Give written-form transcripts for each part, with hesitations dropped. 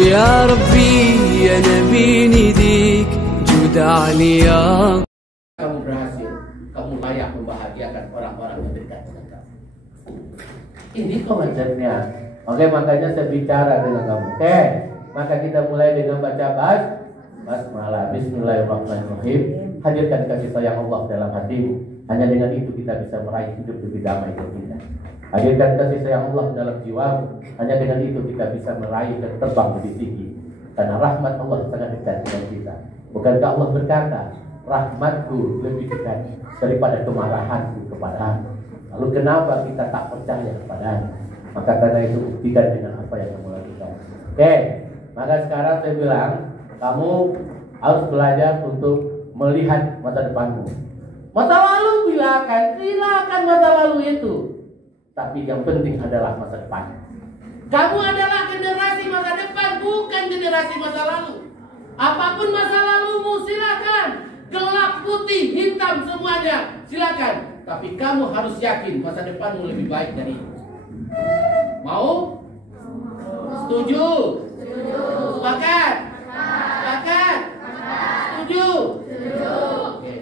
يا ربي يا نبي نديك جود عليا. Kamu berhasil, kamu layak membahagiakan orang-orang yang dekat dengan kamu. Ini konsepnya. Oke, makanya saya bicara dengan kamu. Oke, maka kita mulai dengan baca basmalah. Bismillahirrahmanirrahim. Hadirkan kasih sayang Allah dalam hatimu. Hanya dengan itu kita bisa meraih hidup lebih damai dan indah. Hadirkan kasih sayang Allah dalam jiwamu. Hanya dengan itu kita bisa meraih dan terbang lebih tinggi. Karena rahmat Allah sangat dekat dengan kita. Bukankah Allah berkata, rahmatku lebih dekat daripada kemarahanku kepadamu. Lalu kenapa kita tak percaya kepadanya? Maka karena itu buktikan dengan apa yang kamu lakukan. Oke, maka sekarang saya bilang kamu harus belajar untuk melihat masa depanmu. Masa lalu silakan masa lalu itu. Tapi yang penting adalah masa depan. Kamu adalah generasi masa depan, bukan generasi masa lalu. Apapun masa lalumu silakan. Gelap, putih, hitam semuanya silakan. Tapi kamu harus yakin masa depanmu lebih baik dari itu. Mau? Setuju? Sepakat? Sepakat? Setuju? Oke.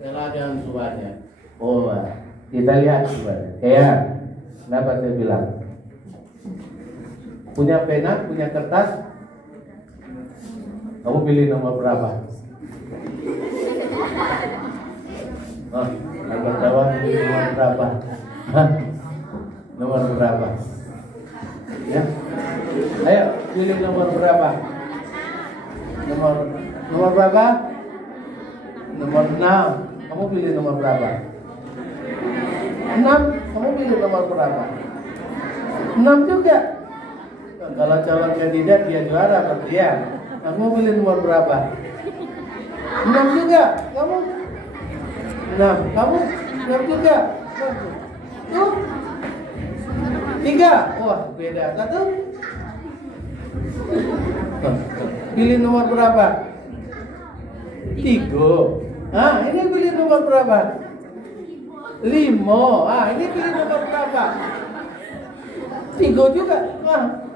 Silakan suaranya. Oh, kita lihat suaranya. Kayak kenapa saya bilang? Punya pena, punya kertas. Kamu pilih nomor berapa? Oh, nomor berapa? Nomor berapa? Hah? Nomor berapa? Ya, ayo pilih nomor berapa? Nomor berapa? Nomor 6. Kamu pilih nomor berapa? 6. Kamu pilih nomor berapa? 6 juga. Nah, kalau calon kandidat dia juara berarti ya. Kamu pilih nomor berapa? 6 juga. Kamu 6. Kamu 6 juga. Tuh 3. Wah, beda. 1. Pilih nomor berapa? 3. Ah, ini pilih nomor berapa? 5. Ah, ini pilih nomor berapa? 3 juga. Ah,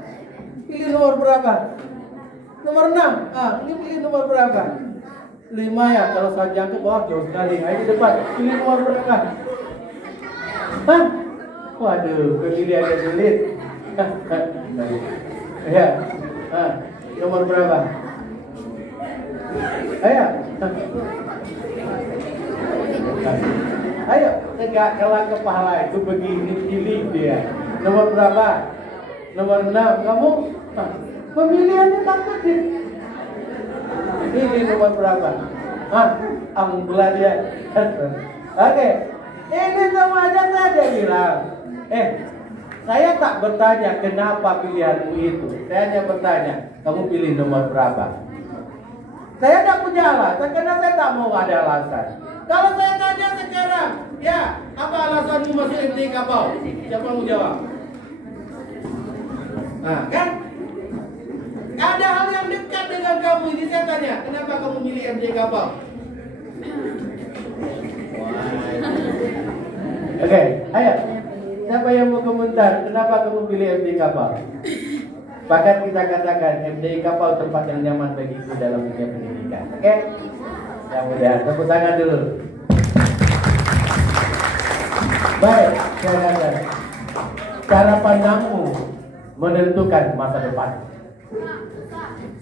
pilih nomor berapa? Nomor 6. Ah, ini pilih nomor berapa? 5 ya. Kalau saja ke bawah jauh sekali. Nah, ini depan. Pilih nomor berapa? Hah? Waduh, pilih ada sulit. Ya. Ah, nomor berapa? Ayo. Ayo, tegakkan kepala itu begini, pilih dia. Nomor berapa? Nomor 6. Kamu? Pemilihannya tak kecil. Ini nomor berapa? Alhamdulillah dia. Oke. Ini semuanya saja bilang. Saya tak bertanya kenapa pilihanmu itu. Saya hanya bertanya, kamu pilih nomor berapa? Saya tidak punya alasan karena saya tak mau ada alasan. Kalau saya tanya sekarang, ya, apa alasanmu masuk MTK Kapau? Siapa mau jawab? Nah, kan? Ada hal yang dekat dengan kamu ini saya tanya, kenapa kamu milih MTK Kapau? Oke, ayo. Siapa yang mau komentar? Kenapa kamu pilih MTK Kapau? Bahkan kita katakan MTK Kapau tempat yang nyaman bagiku dalam dunia pendidikan. Oke? Yang mudah, tepuk tangan dulu. Baik, saya katakan cara pandangmu menentukan masa depan.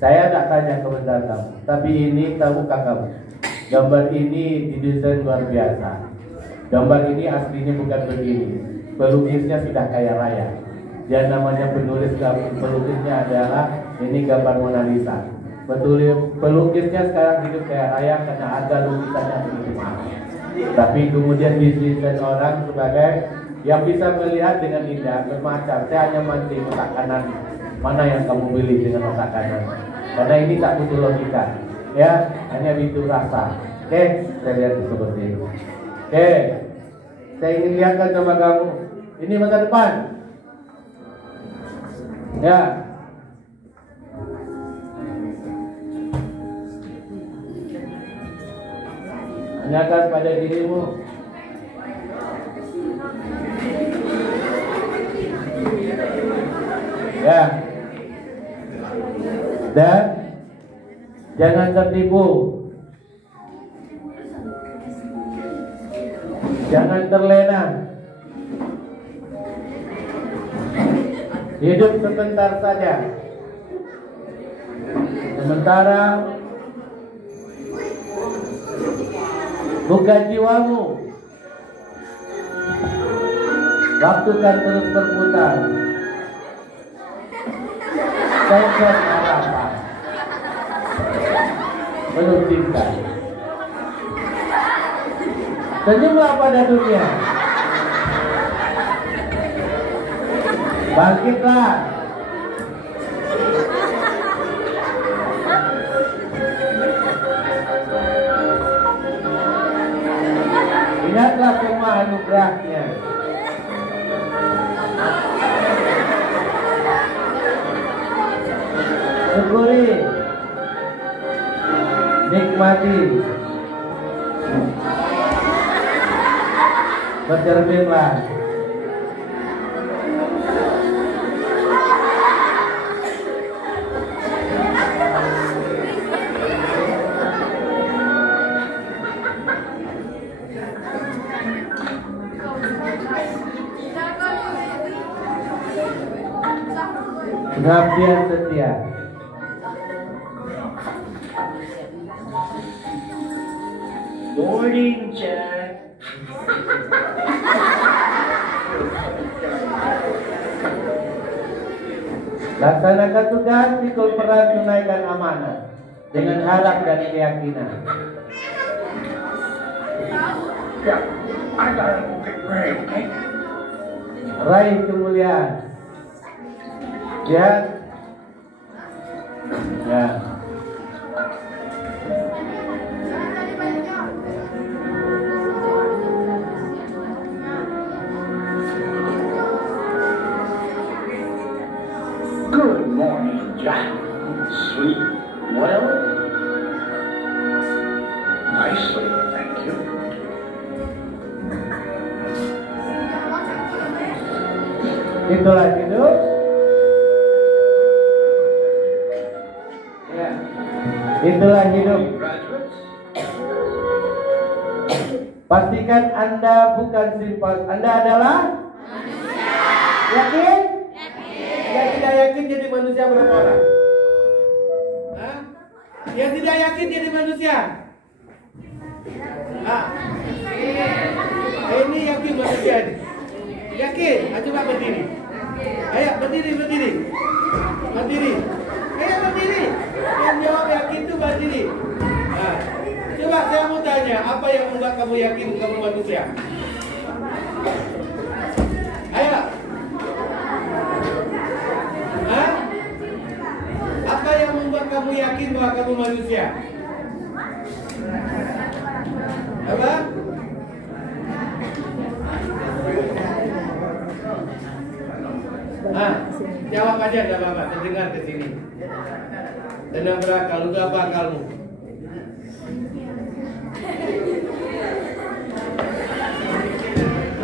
Saya tak tanya komentar kamu, tapi ini tahukah kamu? Gambar ini didesain luar biasa. Gambar ini aslinya bukan begini. Pelukisnya sudah kaya raya. Dan namanya pelukisnya adalah ini gambar Mona Lisa. Betul, pelukisnya sekarang hidup kaya raya karena harga lukisannya begitu mahal. Tapi kemudian didesain orang sebagai yang bisa melihat dengan indah bermacam. Saya hanya mancing otak kanan. Mana yang kamu pilih dengan otak kanan? Karena ini tak butuh logika. Ya, hanya butuh rasa. Oke, saya lihat seperti itu. Oke, saya ingin lihatkan sama kamu. Ini masa depan. Ya. Tanyakan pada dirimu. Ya. Dan jangan tertipu. Jangan terlena. Hidup sebentar saja. Sementara bukan jiwamu. Waktu kan terus berputar. Tetes harapan. Belum tinggal. Senyumlah pada dunia. Bangkitlah. Ingatlah semua anugerahnya. Syukuri, nikmati, bercerminlah. Pengabdian setia. Morning, Jack. Laksanakan tugas, pikul peran, tunaikan amanah dengan harap dan keyakinan. Yeah, I gotta go get Ray, okay? Raih kemuliaan. Ya. Ya. Good morning, Jack. Sleep well? Nicely, thank you. Itulah hidup. Ya. Itulah hidup. Graduates, Pastikan Anda bukan simpel. Anda adalah manusia. Yakin? Yang tidak yakin jadi manusia berapa orang? Hah? Yang tidak yakin jadi manusia? Ini yakin manusia ini. Yakin? Coba berdiri. Ayo berdiri. Berdiri. Ayo berdiri. Yang jawab yakin itu berdiri. Coba saya mau tanya, apa yang membuat kamu yakin kamu manusia? Ayo. Apa yang membuat kamu yakin bahwa kamu manusia? Apa? Jawab aja, enggak apa-apa. Saya dengar ke sini. Tenang berakal, udah apa akalmu?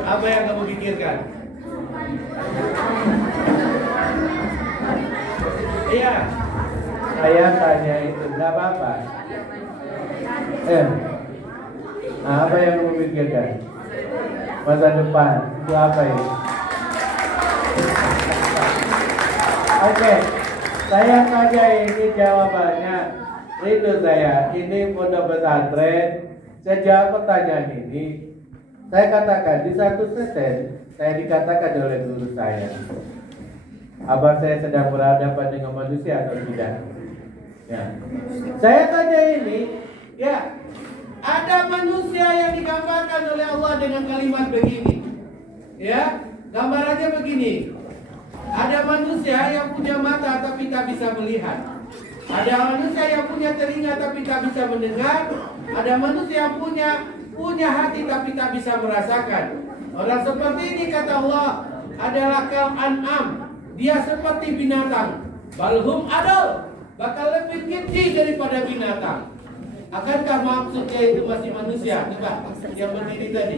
Apa yang kamu pikirkan? Iya. Saya tanya itu, enggak apa-apa. Apa yang kamu pikirkan? Masa depan, itu apa ini? Oke, saya tanya ini jawabannya. Itu saya, ini pondok pesantren. Saya jawab pertanyaan ini. Saya katakan di satu sesen, saya dikatakan oleh guru saya, apa saya sedang berhadapan dengan manusia atau tidak? Ya. Saya tanya ini, ya, ada manusia yang digambarkan oleh Allah dengan kalimat begini. Ya, gambarannya begini. Ada manusia yang punya mata tapi tak bisa melihat. Ada manusia yang punya telinga tapi tak bisa mendengar. Ada manusia yang punya hati tapi tak bisa merasakan. Orang seperti ini kata Allah adalah kal an'am. Dia seperti binatang. Balhum adal, bakal lebih kecil daripada binatang. Akankah maksudnya itu masih manusia? Coba yang berdiri tadi.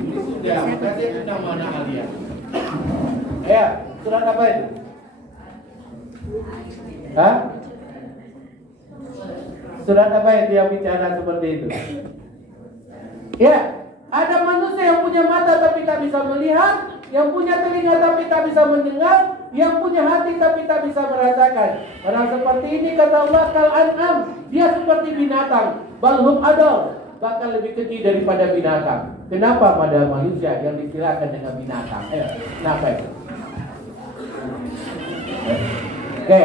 Ini sudah, makanya sudah mana kalian? Ya, surat apa itu? Hah? Surat apa yang dia bicara seperti itu? Ya, ada manusia yang punya mata tapi tak bisa melihat, yang punya telinga tapi tak bisa mendengar, yang punya hati tapi tak bisa merasakan. Orang seperti ini kata Allah kal an'am, dia seperti binatang, balhum adol, bahkan lebih kecil daripada binatang. Kenapa pada manusia yang disilakan dengan binatang? Kenapa itu? Oke.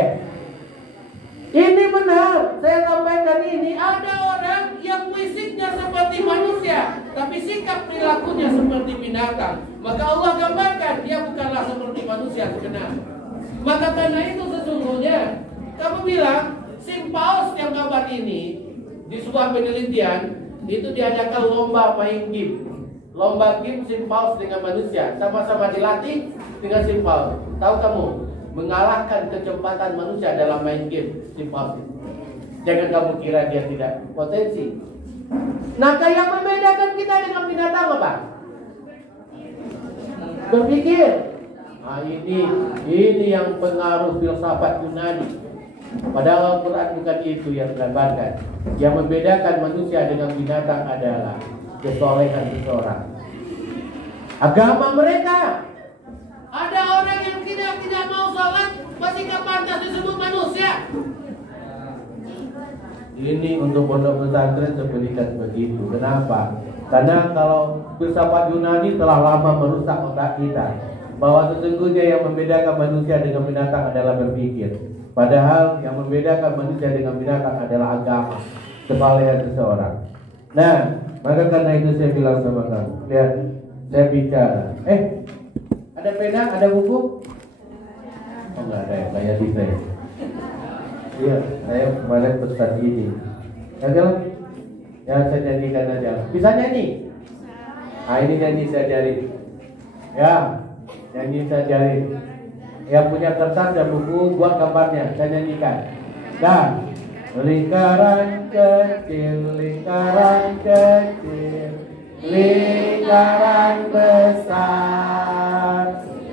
Ini benar, saya sampaikan ini. Ada orang yang fisiknya seperti manusia, tapi sikap perilakunya seperti binatang. Maka Allah gambarkan dia bukanlah seperti manusia sebenarnya. Maka karena itu sesungguhnya kamu bilang Simpaus yang gambar ini di sebuah penelitian itu diadakan lomba main game. Lomba game Simpaus dengan manusia, sama-sama dilatih dengan Simpaus. Tahu kamu? Mengalahkan kecepatan manusia dalam main game Simpaus. Jangan kamu kira dia tidak potensi. Nah, yang membedakan kita dengan binatang apa? Berpikir. Nah, ini yang pengaruh filsafat Yunani. Padahal Al-Quran bukan itu yang digambarkan. Yang membedakan manusia dengan binatang adalah kesolehan seseorang, agama mereka. Ada orang yang tidak mau sholat masih gak pantas disebut manusia. Ini untuk pondok pesantren sebenarnya begitu. Kenapa? Karena kalau filsafat Yunani telah lama merusak otak kita, bahwa sesungguhnya yang membedakan manusia dengan binatang adalah berpikir. Padahal yang membedakan manusia dengan binatang adalah agama, kesolehan seseorang. Nah, maka karena itu saya bilang sama kamu, lihat, saya bicara. Ada pena, ada buku? Oh, enggak ada ya, kayak di saya. Iya, saya kemarin pesan ini. Ya kan? Ya saya nyanyikan aja. Bisa nyanyi? Nah, ini nyanyi saya jari. Ya, nyanyi saya jari. Yang punya kertas dan buku buat gambarnya, saya nyanyikan. Dan lingkaran kecil, lingkaran kecil, lingkaran besar,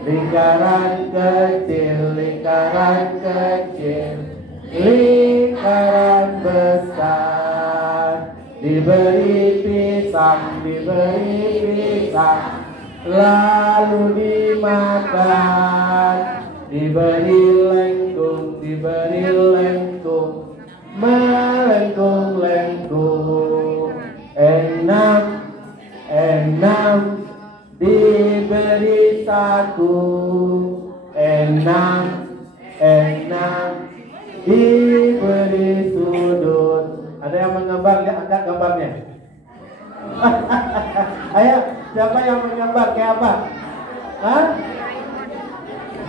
lingkaran kecil, lingkaran kecil, lingkaran besar. Diberi pisang, lalu dimakan. Diberi lengkung, melengkung-lengkung. Enam diberi satu, enam diberi sudut. Ada yang menggambar? Ya, angkat gambarnya. Ayo, siapa yang menggambar kayak apa? Hah?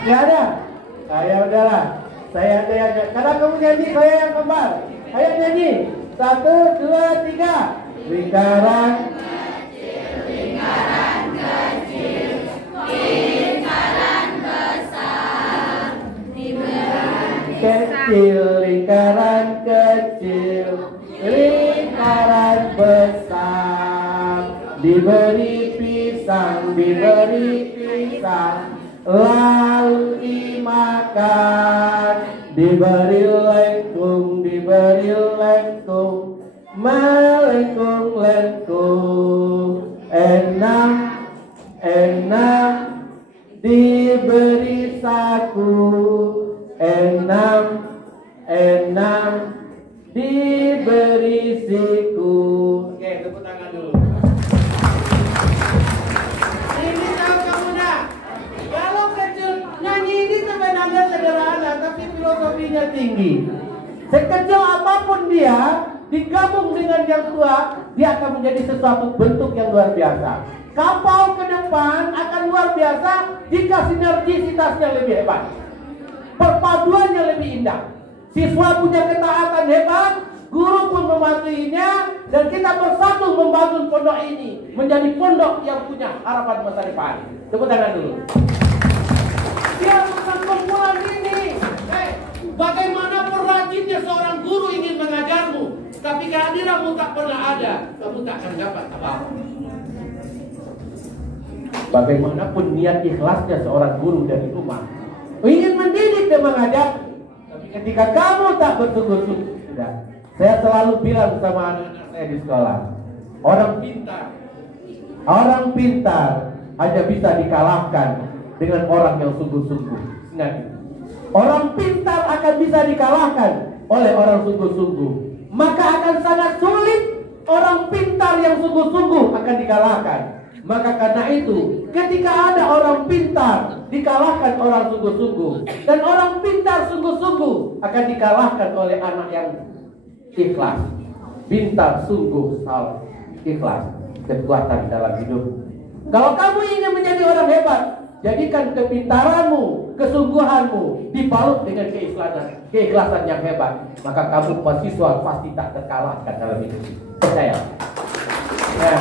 Ya ada? Ya udahlah. Saya ada yang, karena kamu nyanyi, saya yang gambar. Ayo nyanyi. 1, 2, 3. Lingkaran kecil, lingkaran kecil, lingkaran besar. Kecil, lingkaran kecil, lingkaran besar. Diberi pisang, lalu dimakan. Diberi lengkung, melengkung-lengkung. Enam diberi satu, enam diberi siku. Oke, tepuk tangan dulu. Ini tahu kamu dah. Kalau kecil nyanyi ini sebenarnya sederhana, tapi filosofinya tinggi. Sekecil apapun dia, digabung dengan yang tua, dia akan menjadi sesuatu bentuk yang luar biasa. Kapal ke depan akan luar biasa jika sinergisitasnya lebih hebat, perpaduannya lebih indah. Siswa punya ketaatan hebat, guru pun mematuhinya, dan kita bersatu membangun pondok ini menjadi pondok yang punya harapan masa depan. Tepuk tangan dulu. Dia bukan kumpulan ini. Bagaimana rajinnya seorang guru ingin mengajarmu, tapi kehadiranmu tak pernah ada, kamu tak akan dapat apa-apa. Bagaimanapun niat ikhlasnya seorang guru dari rumah ingin mendidik dan mengajar, tapi ketika kamu tak bersungguh-sungguh, tidak. Saya selalu bilang sama anak-anak saya di sekolah, orang pintar hanya bisa dikalahkan dengan orang yang sungguh-sungguh. Ingat itu. Orang pintar akan bisa dikalahkan oleh orang sungguh-sungguh. Maka akan sangat sulit orang pintar yang sungguh-sungguh akan dikalahkan. Maka karena itu, ketika ada orang pintar dikalahkan orang sungguh-sungguh, dan orang pintar sungguh-sungguh akan dikalahkan oleh anak yang ikhlas. Pintar sungguh ikhlas, kekuatan dalam hidup. Kalau kamu ingin menjadi orang hebat, jadikan kepintaranmu, kesungguhanmu dibalut dengan keikhlasan yang hebat. Maka kamu mahasiswa pasti tak terkalahkan dalam hidup. Percaya. Ya.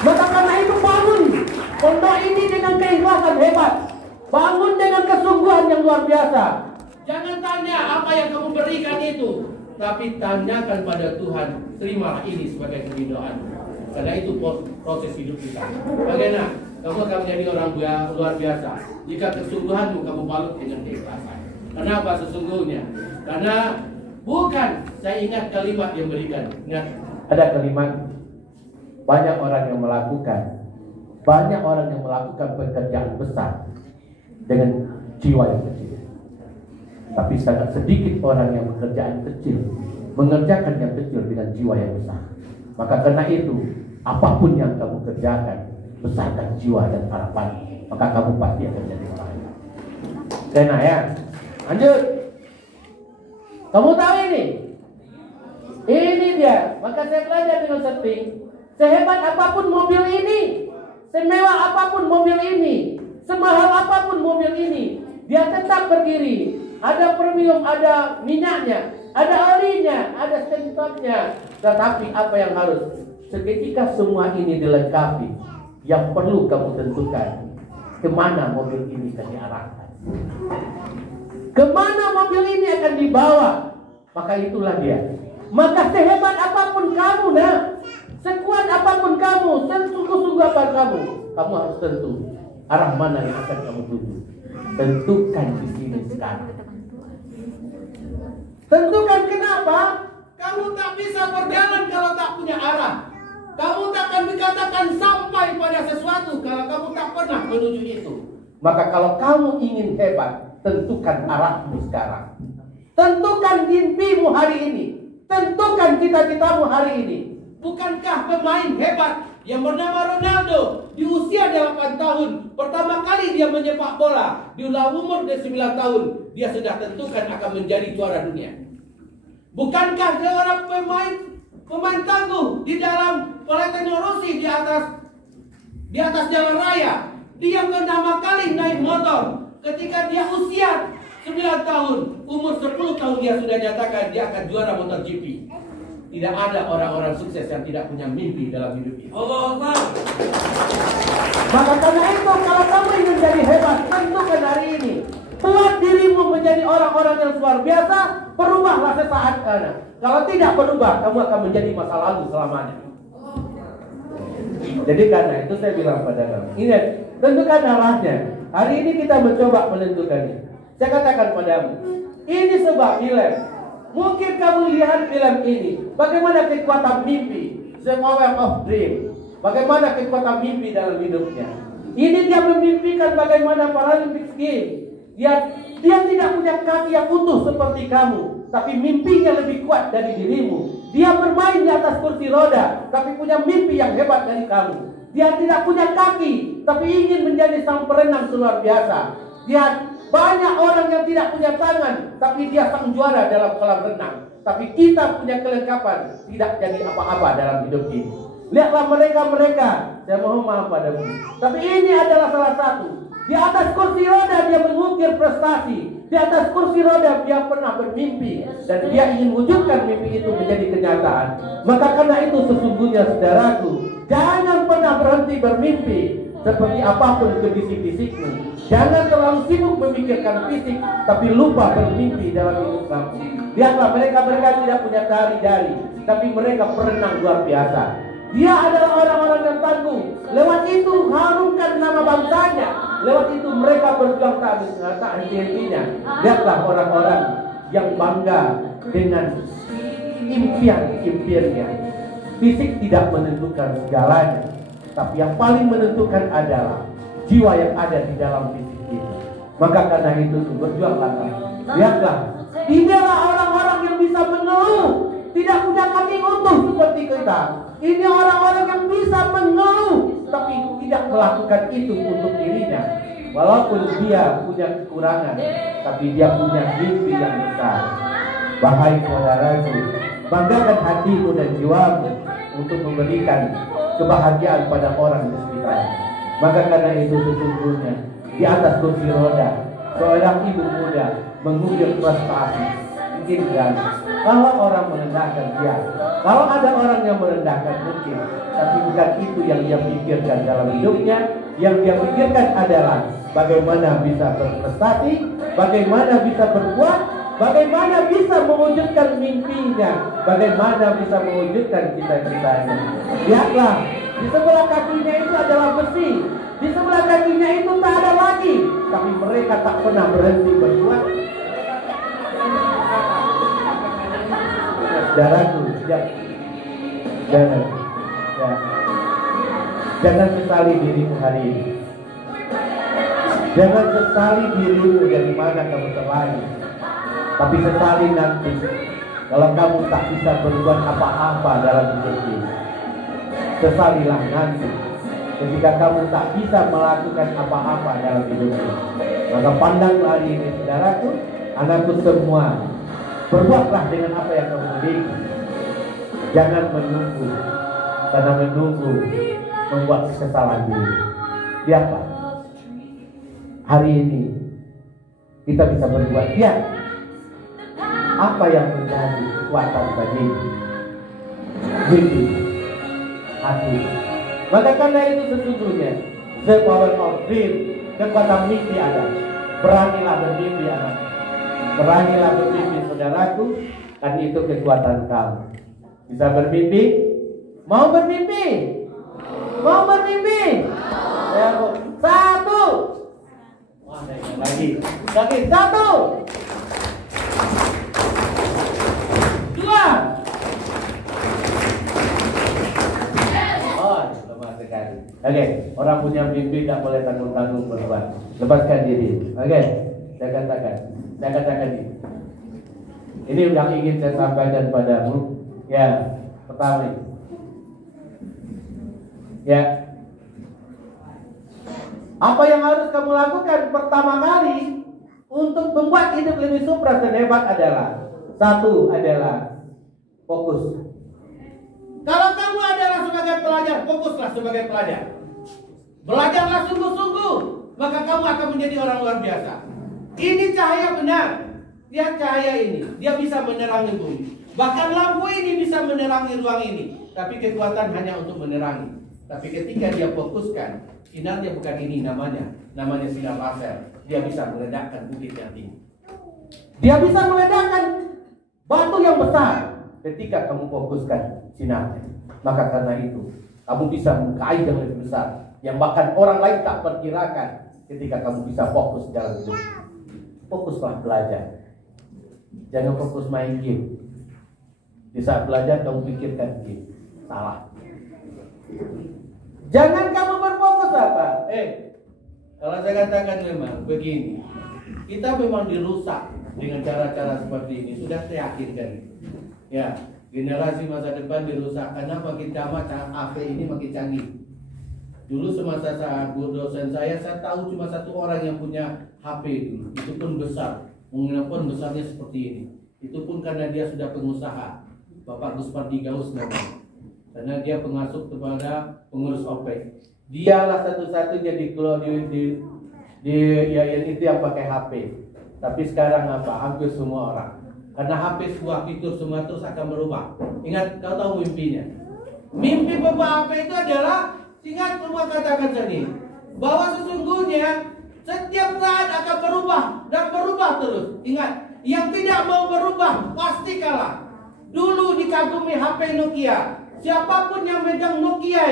Maka karena itu bangun pondok ini dengan keikhlasan hebat. Bangun dengan kesungguhan yang luar biasa. Jangan tanya apa yang kamu berikan itu, tapi tanyakan pada Tuhan, terimalah ini sebagai keridhaan. Karena itu proses hidup kita. Bagaimana? Kamu akan menjadi orang luar biasa jika kesungguhanmu kamu balut dengan keikhlasan. Kenapa sesungguhnya? Karena bukan, saya ingat kalimat yang berikan. Ingat, ada kalimat. Banyak orang yang melakukan pekerjaan besar dengan jiwa yang kecil. Tapi sangat sedikit orang yang mengerjakan yang kecil dengan jiwa yang besar. Maka karena itu, apapun yang kamu kerjakan, besarkan jiwa dan harapan, maka kamu pasti akan jadi orang hebat. Karena ya, lanjut. Kamu tahu ini? Ini dia. Maka saya belajar dengan setting. Sehebat apapun mobil ini, semewah apapun mobil ini, semahal apapun mobil ini, dia tetap berdiri. Ada premium, ada minyaknya, ada olinya, ada stopnya. Tetapi apa yang harus? Seketika semua ini dilengkapi, yang perlu kamu tentukan, kemana mobil ini akan diarahkan, kemana mobil ini akan dibawa. Maka itulah dia. Maka sehebat apapun kamu, sekuat apapun kamu, sesungguh-sungguh apa kamu harus tentu arah mana yang akan kamu tuju. Tentukan di sini sekarang. Tentukan. Kenapa? Kamu tak bisa berjalan kalau tak punya arah. Kamu tak akan dikatakan sampai pada sesuatu kalau kamu tak pernah menuju itu. Maka kalau kamu ingin hebat, tentukan arahmu sekarang. Tentukan mimpimu hari ini. Tentukan cita-citamu hari ini. Bukankah pemain hebat yang bernama Ronaldo di usia 8 tahun pertama kali dia menyepak bola, di umur 9 tahun dia sudah tentukan akan menjadi juara dunia? Bukankah dia orang pemain tangguh di dalam Valentino Rossi di atas jalan raya? Dia pertama kali naik motor ketika dia usia 9 tahun, umur 10 tahun dia sudah nyatakan dia akan juara MotoGP. Tidak ada orang-orang sukses yang tidak punya mimpi dalam hidup ini. Allah Akbar. Maka karena itu, kalau kamu ingin jadi hebat, tentukan hari ini. Buat dirimu menjadi orang-orang yang luar biasa. Berubahlah sesaat karena. Kalau tidak berubah, kamu akan menjadi masa lalu selamanya. Jadi karena itu saya bilang pada kamu, ingat, tentukan arahnya. Hari ini kita mencoba menentukannya. Saya katakan padamu, ini sebuah film. Mungkin kamu lihat film ini, bagaimana kekuatan mimpi, the power of dream, bagaimana kekuatan mimpi dalam hidupnya. Ini dia memimpikan bagaimana Paralympic Games. Dia tidak punya kaki yang utuh seperti kamu, tapi mimpinya lebih kuat dari dirimu. Dia bermain di atas kursi roda, tapi punya mimpi yang hebat dari kamu. Dia tidak punya kaki, tapi ingin menjadi sang perenang luar biasa. Dia banyak orang yang tidak punya tangan, tapi dia sang juara dalam kolam renang. Tapi kita punya kelengkapan, tidak jadi apa-apa dalam hidup ini. Lihatlah mereka, saya mohon maaf padamu. Tapi ini adalah salah satu. Di atas kursi roda dia mengukir prestasi. Di atas kursi roda dia pernah bermimpi. Dan dia ingin wujudkan mimpi itu menjadi kenyataan. Maka karena itu sesungguhnya saudaraku, jangan pernah berhenti bermimpi. Seperti apapun kondisi fisikmu, jangan terlalu sibuk memikirkan fisik, tapi lupa bermimpi dalam hidup kamu. Lihatlah mereka tidak punya jari-jari, tapi mereka perenang luar biasa. Dia adalah orang-orang yang tangguh. Lewat itu harumkan nama bangsanya. Lewat itu mereka berjuang tak henti-hentinya. Lihatlah orang-orang yang bangga dengan impian-impiannya. Fisik tidak menentukan segalanya, tapi yang paling menentukan adalah jiwa yang ada di dalam fisik itu. Maka karena itu berjuanglah. Lihatlah, inilah orang-orang yang bisa mengeluh, tidak punya kaki utuh seperti kita. Ini orang-orang yang bisa mengeluh, tapi tidak melakukan itu untuk dirinya. Walaupun dia punya kekurangan, tapi dia punya mimpi yang besar. Wahai saudaraku, banggakan hatimu dan jiwamu untuk memberikan kebahagiaan pada orang di sekitar. Maka karena itu sesungguhnya di atas kursi roda seorang ibu muda mengukir prestasi. Mungkin kan kalau orang merendahkan dia, kalau ada orang yang merendahkan mungkin, tapi bukan itu yang dia pikirkan dalam hidupnya. Yang dia pikirkan adalah bagaimana bisa berprestasi, bagaimana bisa berbuat, bagaimana bisa mewujudkan mimpinya, bagaimana bisa mewujudkan cita-citanya. Lihatlah, di sebelah kakinya itu adalah besi, di sebelah kakinya itu tak ada lagi, tapi mereka tak pernah berhenti berbuat. Saudaraku, jangan sesali dirimu hari ini. Jangan sesali dirimu dari mana kamu terlahir, tapi sesali nanti kalau kamu tak bisa berbuat apa-apa dalam hidup ini. Sesalilah nanti ketika kamu tak bisa melakukan apa-apa dalam hidup ini. Maka pandanglah hari ini, saudaraku, anakku semua, berbuatlah dengan apa yang kamu miliki. Jangan menunggu, karena menunggu membuat kesalahan diri. Lihatlah, hari ini kita bisa berbuat. Lihat apa yang menjadi kekuatan bagimu. Mimpi, hati. Maka karena itu sesungguhnya the power of dream, kekuatan mimpi ada. Beranilah bermimpi anak. Beranilah bermimpi saudaraku, kan itu kekuatan kamu. Bisa bermimpi? Mau bermimpi? Mau bermimpi? Ya, satu. Wah, lagi. Satu. Dua. Oh, lemah sekali. Oke, orang punya mimpi tidak boleh tanggung-tanggung berbuat. Lepaskan diri. Oke, saya katakan ini. Ini yang ingin saya sampaikan padamu. Ya, pertama. Ya. Apa yang harus kamu lakukan pertama kali untuk membuat hidup lebih sukses dan hebat adalah satu adalah fokus. Kalau kamu adalah sebagai pelajar, fokuslah sebagai pelajar. Belajarlah sungguh-sungguh, maka kamu akan menjadi orang luar biasa. Ini cahaya benar. Lihat cahaya ini, dia bisa menerangi bumi. Bahkan lampu ini bisa menerangi ruang ini. Tapi kekuatan hanya untuk menerangi. Tapi ketika dia fokuskan, sinarnya bukan ini namanya sinar laser. Dia bisa meledakkan bukit yang tinggi. Dia bisa meledakkan batu yang besar ketika kamu fokuskan sinarnya. Maka karena itu, kamu bisa mengkaji yang lebih besar, yang bahkan orang lain tak perkirakan ketika kamu bisa fokus dalam hidup. Fokuslah belajar. Jangan fokus main game. Di saat belajar kamu pikirkan game. Salah. Jangan kamu berfokus apa? Kalau saya katakan memang begini, kita memang dirusak dengan cara-cara seperti ini. Sudah saya akhirkan. Ya, generasi masa depan dirusak karena makin lama HP ini makin canggih. Dulu semasa saat guru dosen saya tahu cuma satu orang yang punya HP dulu. Itu pun besar, mengapa besarnya seperti ini. Itu pun karena dia sudah pengusaha, Bapak Gus Pardigaus namanya. Karena dia pengasuh kepada pengurus OPEC. Dialah satu-satunya di yang itu yang pakai HP. Tapi sekarang apa? Hampir semua orang. Karena HP sebuah fitur semua terus akan berubah. Ingat, kau tahu mimpinya. Mimpi Bapak HP itu adalah, ingat semua katakan tadi, bahwa sesungguhnya setiap saat akan berubah dan berubah terus. Ingat, yang tidak mau berubah pasti kalah. Dulu dikagumi HP Nokia. Siapapun yang megang Nokia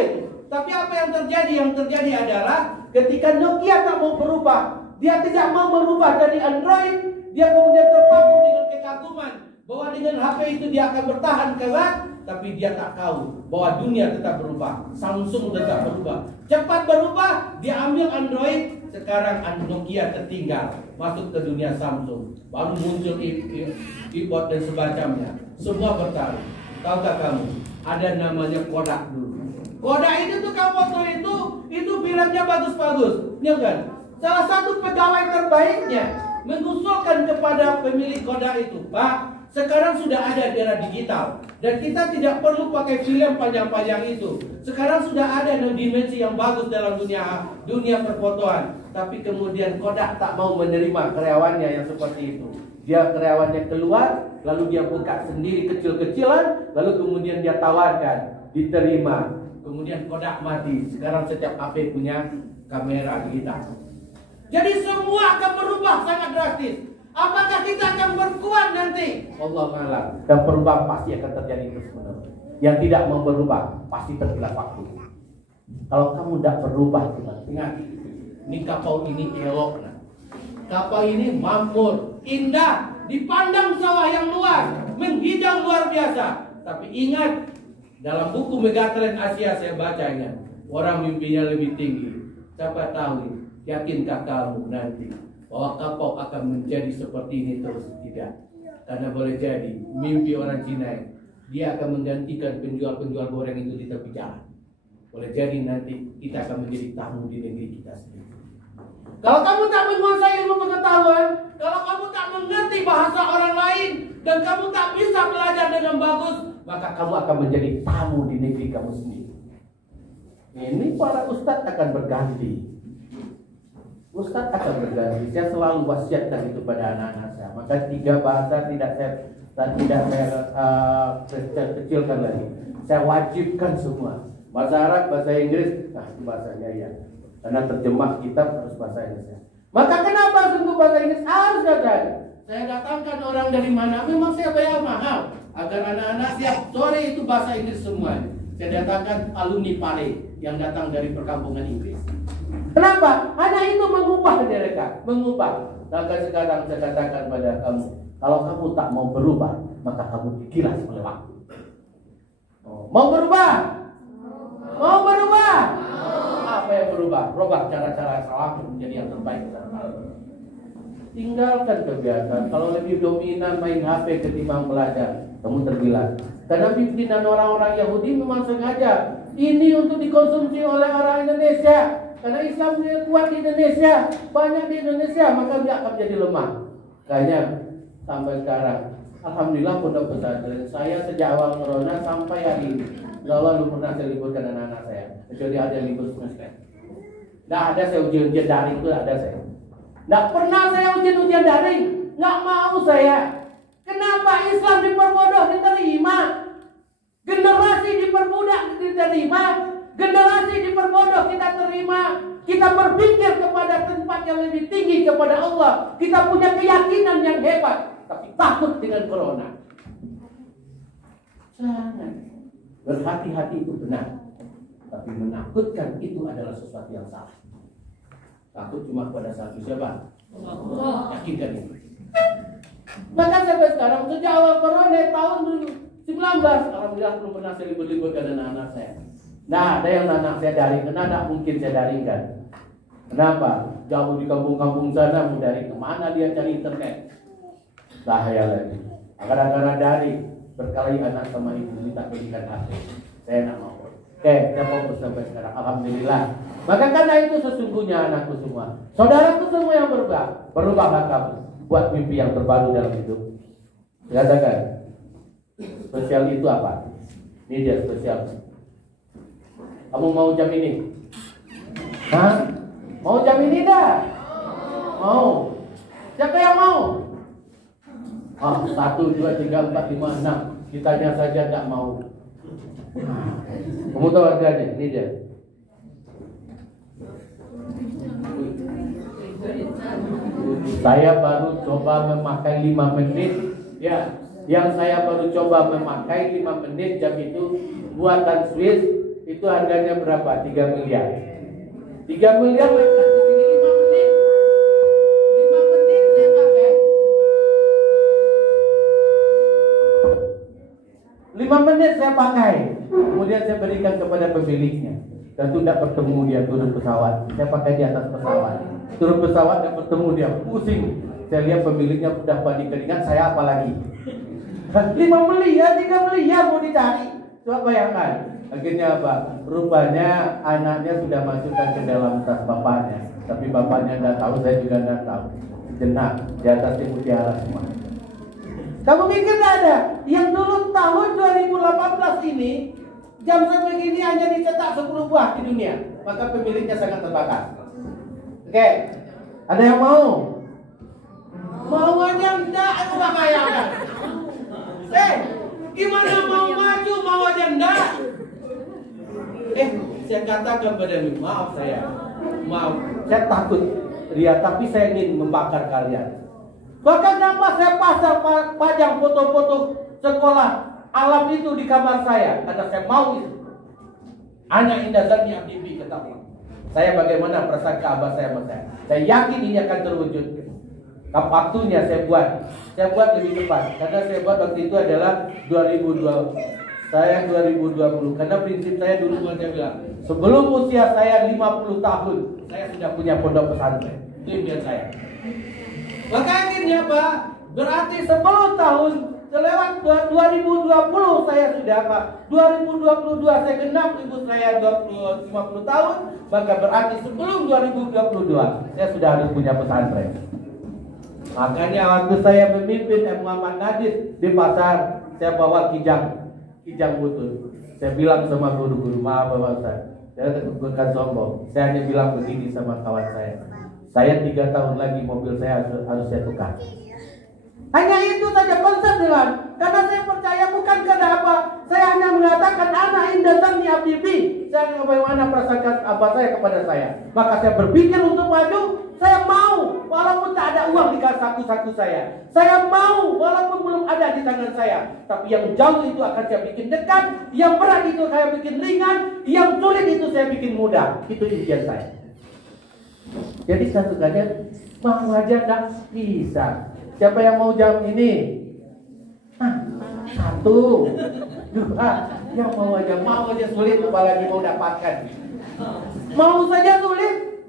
itu. Tapi apa yang terjadi? Yang terjadi adalah ketika Nokia tak mau berubah, dia tidak mau merubah dari Android, dia kemudian terpaku dengan kekaguman bahwa dengan HP itu dia akan bertahan kelak, tapi dia tak tahu bahwa dunia tetap berubah, Samsung tetap berubah, cepat berubah. Dia ambil Android, sekarang Nokia tertinggal, masuk ke dunia Samsung, baru muncul iPod dan sebagainya, semua bertaruh. Tahukah kamu, ada namanya Kodak dulu. Kodak itu tukang foto itu filmnya bagus-bagus, ya kan? Salah satu pegawai terbaiknya mengusulkan kepada pemilik Kodak itu, Pak, sekarang sudah ada di era digital dan kita tidak perlu pakai film panjang-panjang itu. Sekarang sudah ada dimensi yang bagus dalam dunia perfotoan. Tapi kemudian Kodak tak mau menerima karyawannya yang seperti itu. Dia karyawannya keluar, lalu dia buka sendiri kecil-kecilan, lalu kemudian dia tawarkan, diterima. Kemudian Kodak mati. Sekarang setiap HP punya kamera digital. Jadi semua akan berubah sangat drastis. Apakah kita akan berkuat nanti? Allah malam. Dan perubahan pasti akan terjadi terus-menerus. Yang tidak mau berubah pasti tergila waktu. Kalau kamu tidak berubah, ingat, ini kapal ini elok. Kapal ini makmur, indah, dipandang sawah yang luas, menghijau luar biasa. Tapi ingat, dalam buku Megatrend Asia saya bacanya, orang mimpinya lebih tinggi. Siapa tahu, yakinkah kamu nanti bahwa kapal akan menjadi seperti ini terus? Tidak. Karena boleh jadi mimpi orang Cina, dia akan menggantikan penjual-penjual goreng itu di tepi jalan. Boleh jadi nanti kita akan menjadi tamu di negeri kita sendiri. Kalau kamu tak menguasai ilmu pengetahuan, kalau kamu tak mengerti bahasa orang lain, dan kamu tak bisa belajar dengan bagus, maka kamu akan menjadi tamu di negeri kamu sendiri. Ini para ustadz akan berganti. Ustadz akan berganti. Saya selalu wasiatkan itu pada anak-anak saya. Maka 3 bahasa tidak saya kecilkan lagi. Saya wajibkan semua. Bahasa Arab, bahasa Inggris, itu bahasanya ya. Karena terjemah kitab harus bahasa Inggris. Maka kenapa sungguh bahasa Inggris harus datang? Saya datangkan orang dari mana? Memang saya bayar mahal agar anak-anak siap sore itu bahasa Inggris semua. Saya datangkan alumni Pare yang datang dari perkampungan Inggris. Kenapa? Hanya itu mengubah mereka, mengubah. Maka sekarang saya katakan pada kamu, kalau kamu tak mau berubah, maka kamu digilas oleh waktu. Mau berubah? Mau berubah? Apa yang berubah? Berubah cara-cara salah menjadi yang terbaik. Tinggalkan kebiasaan. Kalau lebih dominan main HP ketimbang belajar, kamu tergilas. Karena pimpinan orang-orang Yahudi memang sengaja ini untuk dikonsumsi oleh orang Indonesia. Karena Islam kuat di Indonesia, banyak di Indonesia, maka dia akan jadi lemah. Kayaknya sampai sekarang, alhamdulillah pondok pesantren saya sejak awal corona sampai hari ini, belum pernah saya liburkan anak-anak saya, kecuali ada libur semester. Tidak ada saya ujian daring itu ada saya. Tidak pernah saya ujian daring, nggak mau saya. Kenapa Islam diperbodoh diterima? Generasi diperbudak diterima, generasi diperbodoh kita terima. Kita berpikir kepada tempat yang lebih tinggi, kepada Allah. Kita punya keyakinan yang hebat, tapi takut dengan corona. Jangan. Berhati-hati itu benar, tapi menakutkan itu adalah sesuatu yang salah. Takut cuma pada satu siapa? Allah. Yakinkan itu. Maka sampai sekarang sejak awal corona tahun 19, alhamdulillah belum pernah saya libur-liburkan anak-anak saya. Nah, ada yang anak saya daring, karena tidak mungkin saya daringkan. Kenapa? Jauh di kampung-kampung sana, mau daring kemana dia cari internet? Bahaya lagi. Kadang-kadang daring, berkali anak sama ibu minta belikan HP. Saya tidak mau. Oke, saya fokus sampai sekarang. Alhamdulillah. Maka karena itu sesungguhnya anakku semua, saudaraku semua yang berubahlah kamu. Buat mimpi yang terbaru dalam hidup. Katakan, spesial itu apa? Ini dia spesial. Kamu mau jam ini? Hah? Mau jam ini dah? Mau. Siapa yang mau? 1, 2, 3, 4, 5, 6. Kitanya saja tidak mau. Kamu tahu harganya? Ini dia. Saya baru coba memakai 5 menit. Ya, yang saya baru coba memakai 5 menit jam itu buatan Swiss. Itu harganya berapa? 3 miliar. 3 miliar 5 menit. 5 menit saya pakai, kemudian saya berikan kepada pemiliknya. Tentu tidak bertemu dia turun pesawat. Saya pakai di atas pesawat. Turun pesawat dan bertemu dia, pusing. Saya lihat pemiliknya sudah pada keringat, saya apa lagi? 5 miliar, 3 miliar mau dicari. Coba bayangkan. Akhirnya apa? Rupanya anaknya sudah masukkan ke dalam tas bapaknya. Tapi bapaknya tidak tahu, saya juga tidak tahu. Jenak, di atasnya mutiara semua. Kamu mikir tidak ada? Yang dulu tahun 2018 ini, jam segini hanya dicetak 10 buah di dunia. Maka pemiliknya sangat terbatas. Oke, ada yang mau? Mau aja enggak, aku gak bayangkan. Gimana mau maju, mau aja enggak? Saya katakan padamu, maaf saya takut dia, tapi saya ingin membakar kalian. Bahkan kenapa saya pajang foto-foto sekolah alam itu di kamar saya? Karena saya mau itu. Anak Indah Zani Habibie ketahuan. Saya bagaimana prasangka abah saya sama saya. Saya yakin ini akan terwujud. Waktunya saya buat lebih cepat. Karena saya buat waktu itu adalah 2020. Saya 2020. Karena prinsip saya dulu saya bilang, sebelum usia saya 50 tahun, saya sudah punya pondok pesantren. Itu impian saya. Maka akhirnya Pak, berarti 10 tahun selewat 2020 saya sudah apa? 2022 saya genap ibu saya 50 tahun, maka berarti sebelum 2022 saya sudah harus punya pesantren. Makanya waktu saya memimpin Muhammad Nadis di pasar, saya bawa kijang butut. Saya bilang sama guru-guru, maaf Bapak Ustaz, saya bukan sombong. Saya hanya bilang begini sama kawan saya 3 tahun lagi mobil saya harus saya tukar. Hanya itu saja konsep dengan, karena saya percaya bukan karena apa. Saya hanya mengatakan anak Indah Zani Habibie. Saya bagaimana perasaan abah saya kepada saya. Maka saya berpikir untuk maju. Saya mau walaupun tak ada uang di saku saya. Saya mau walaupun belum ada di tangan saya. Tapi yang jauh itu akan saya bikin dekat. Yang berat itu saya bikin ringan. Yang sulit itu saya bikin mudah. Itu impian saya. Jadi satu saja mau aja tak bisa. Siapa yang mau jawab ini? 1, 2. Yang mau aja sulit, apalagi mau dapatkan. Mau saja sulit.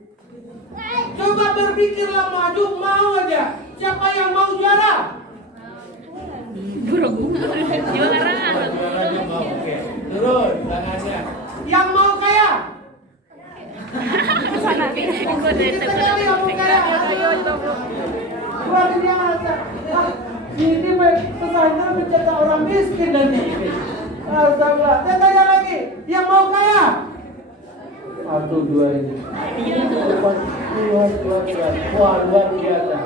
Coba berpikirlah maju, mau aja. Siapa yang mau juara? Juara. Oke. Turun tangannya. Yang mau kaya? Luar biasa. Ini pesantren mencetak orang miskin nanti. Alhamdulillah. Saya tanya lagi, yang mau kaya? 1, 2 ini. Wah, luar biasa.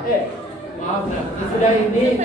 Maaf, sudah ini